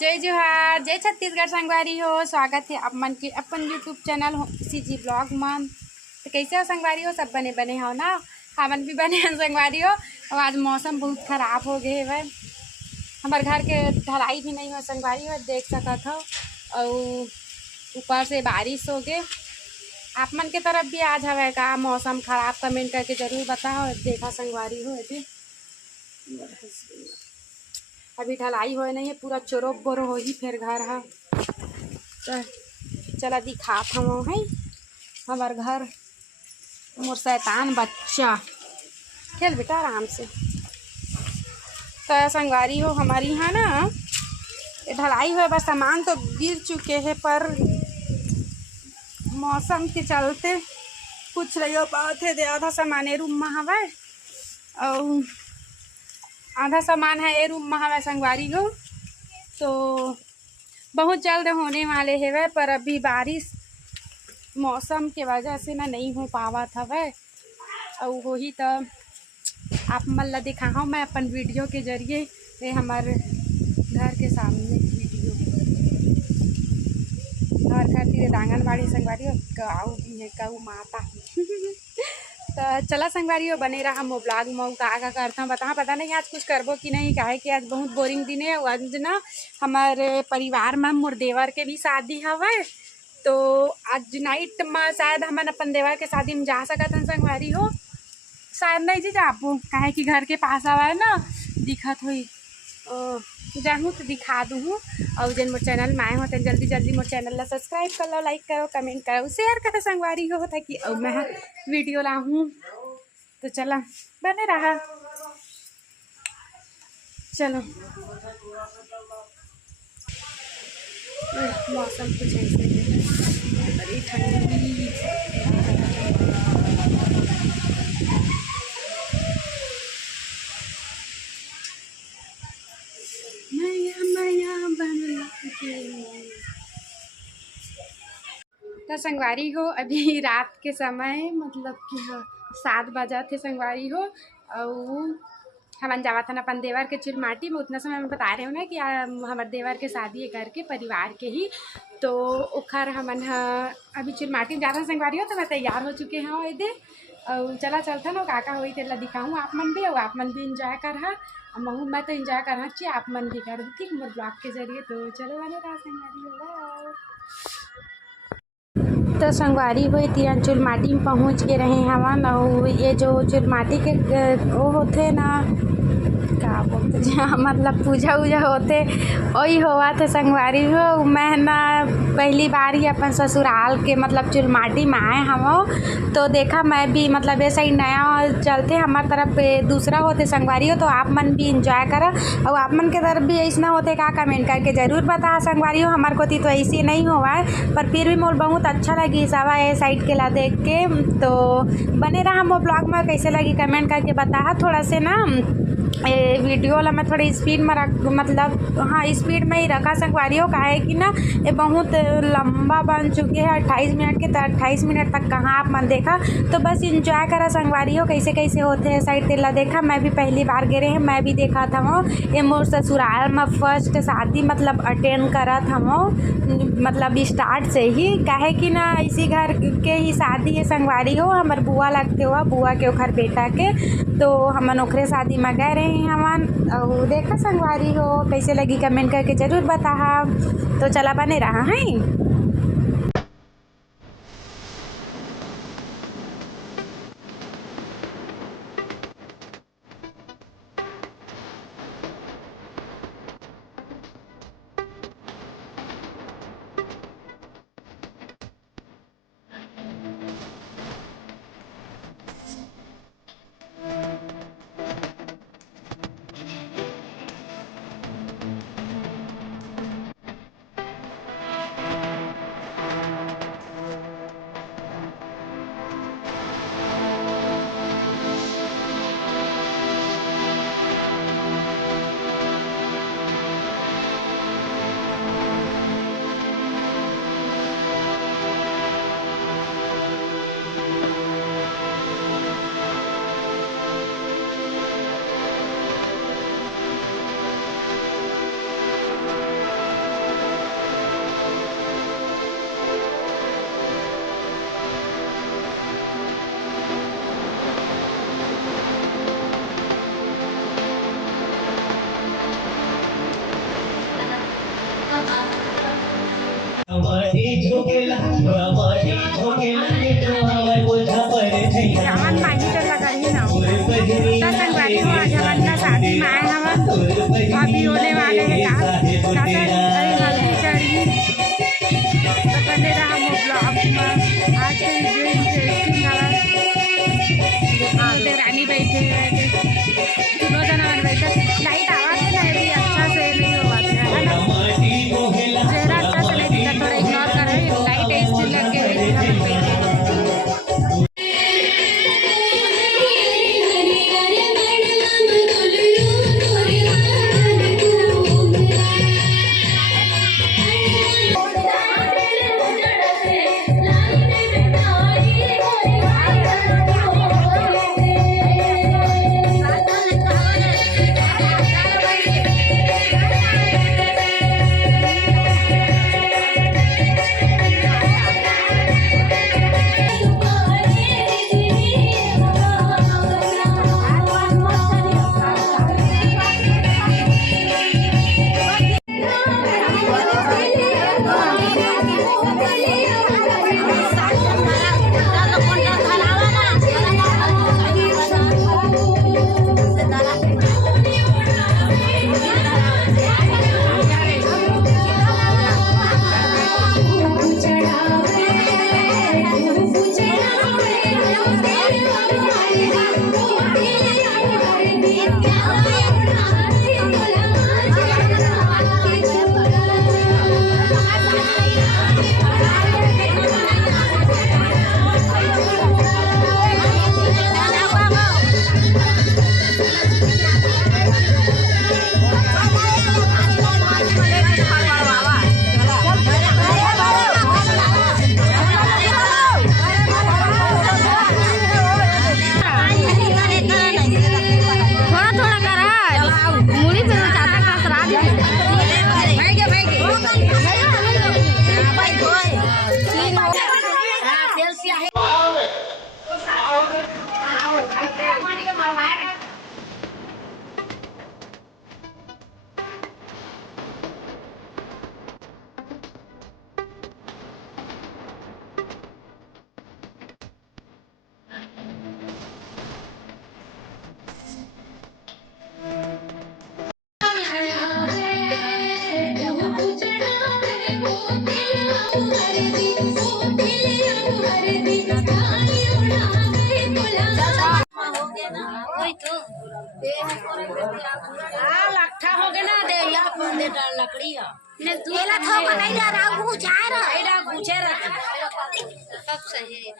जय जोहार, जय छत्तीसगढ़ संगवारी हो। स्वागत है आप मन के अपन यूट्यूब चैनल सीजी ब्लॉग मन। तो कैसे हो संगवारी हो? सब बने बने हो ना? हमन भी बने हैं संगवारी हो। और आज मौसम बहुत खराब हो गए है। हमारे घर के ढलाई भी नहीं हो संगवारी हो, देख सकत हो। और ऊपर से बारिश हो गए। आप मन के तरफ भी आज हवे का मौसम खराब? कमेंट करके जरूर बताओ। देखा संगवारी हो अभी ढलाई हो नहीं है, पूरा चोरो बोरो हो ही फिर घर है। तो चला दिखात हम है हमार घर। मोर शैतान बच्चा खेल बेटा आराम से। तो संगवारी हो हमारी यहाँ ना ढलाई हुए बस सामान तो गिर चुके हैं, पर मौसम के चलते कुछ नहीं हो पाते थे। आधा सामान रूम में हवा और आधा सामान है ए रूम में हवा संगवारी हो। तो बहुत जल्द होने वाले है, पर अभी बारिश मौसम के वजह से ना नहीं हो पावा था वह। और वही तो आप मन ला दिखाऊँ मैं अपन वीडियो के जरिए। ये हमारे घर के सामने वीडियो घर खातिर आंगनबाड़ी संगवारी हो, गाँव भी है गऊ माता। तो चला संगवारी हो बने रहा मो ब्लॉग में। का करता हूँ पता नहीं आज कुछ करबो कि नहीं, काहे कि आज बहुत बोरिंग दिन है। आज ना हमारे परिवार में मोर देवर के भी शादी हवे। तो आज नाइट में शायद हम अपन देवर के शादी में जा सकत हन संगवारी हो। शायद नहीं जी जाबो, काहे कि घर के पास आवा है ना दिखत हुई जाऊँ तो दिखा दूँ। और जन मोर चैनल में आए हो तो जल्दी जल्दी मोर चैनल ला सब्सक्राइब कर लो, लाइक करो, कमेंट करो, शेयर करो संगवारी हो, ताकि और मैं वीडियो लाऊँ। तो चला बने रहा। चलो मौसम कुछ ऐसे बड़ी ठंडी। तो संगवारी हो अभी रात के समय मतलब कि 7 बजा थे संगवारी हो। और हमन जावा था अपन देवर के चिरमाटी में। उतना समय में बता रहे हो ना कि हमारे देवर के शादी है घर के परिवार के ही। तो ओखर हमन अभी चिरमाटी में जाता संगवारी हो। तो मैं तैयार हो चुके हैं इधर और चला चलता ना काका हुई तेला दिखाऊँ आप मन भी। और आप मन भी इंजॉय कर मैं तो इंजॉय करना चाहिए, आप मन भी कर ठीक मोर ब्लॉग के जरिए। तो चलो बने रहा संगवारी हो। तो संगवारी हुई तीरन चुलमाटी में पहुँच के रहे हवन। और ये जो चुलमाटी के वो होते ना का बोलते जहाँ मतलब पूजा वूजा होते वही हुआ थे संगवारी हो। मैं ना पहली बार ही अपन ससुराल के मतलब चुलमाटी में आए हम। तो देखा मैं भी मतलब ऐसा ही नया चलते हमारे तरफ दूसरा होते संगवारी हो। तो आप मन भी इंजॉय करा और आप मन के तरफ भी ऐसा होते का कमेंट करके ज़रूर बता संगवारी हो। हमारे को तो ऐसे नहीं हुआ है, पर फिर भी मोर बहुत अच्छा लगी सवा ये साइड के ला देख के। तो बने रहा मोर ब्लॉग में, कैसे लगी कमेंट करके बता। थोड़ा से ना वीडियो वाला मैं थोड़ी स्पीड में रख मतलब हाँ स्पीड में ही रखा संगवारी हो। काहे कि ना ये बहुत लंबा बन चुके हैं 28 मिनट के। तो 28 मिनट तक कहाँ आप मन देखा। तो बस इंजॉय करा संगवारी हो कैसे कैसे होते हैं साइड तेला देखा। मैं भी पहली बार गिरे हैं, मैं भी देखा था वो। ये मोर ससुराल में फर्स्ट शादी मतलब अटेंड करा था वो मतलब स्टार्ट से ही। काहे कि ना इसी घर के ही शादी है संगवारी हो। हमार बुआ लगते हुआ बुआ के ओखर बेटा के। तो हम ओखरे शादी में गए रहे हवन। और देखा संगवारी हो कैसे लगी कमेंट करके ज़रूर बता। तो चला बने रहा है। जवन माही तो लगही ना तो संगवारी हो आज हवन का शादी में आए हवन अभी होने वाले हैं का हल्दी चढ़ी तो बने रहा हम ब्लॉग में आज के वीडियो इंटरेस्टिंग हवा रानी बैठे हुए थे दोनों जना बैठे लाइट आवाज है ना भी अच्छा से नहीं हुआ था है ना चेहरा अच्छा से नहीं दिखा थोड़ा इग्नोर कर रहे लाइट ऐसे लग के हम बैठे लट्ठा हो गया ना दे या दे लकड़ी ने दूला थोक नहीं जा रहा पूछा रहा एडा पूछे रहा सब सही है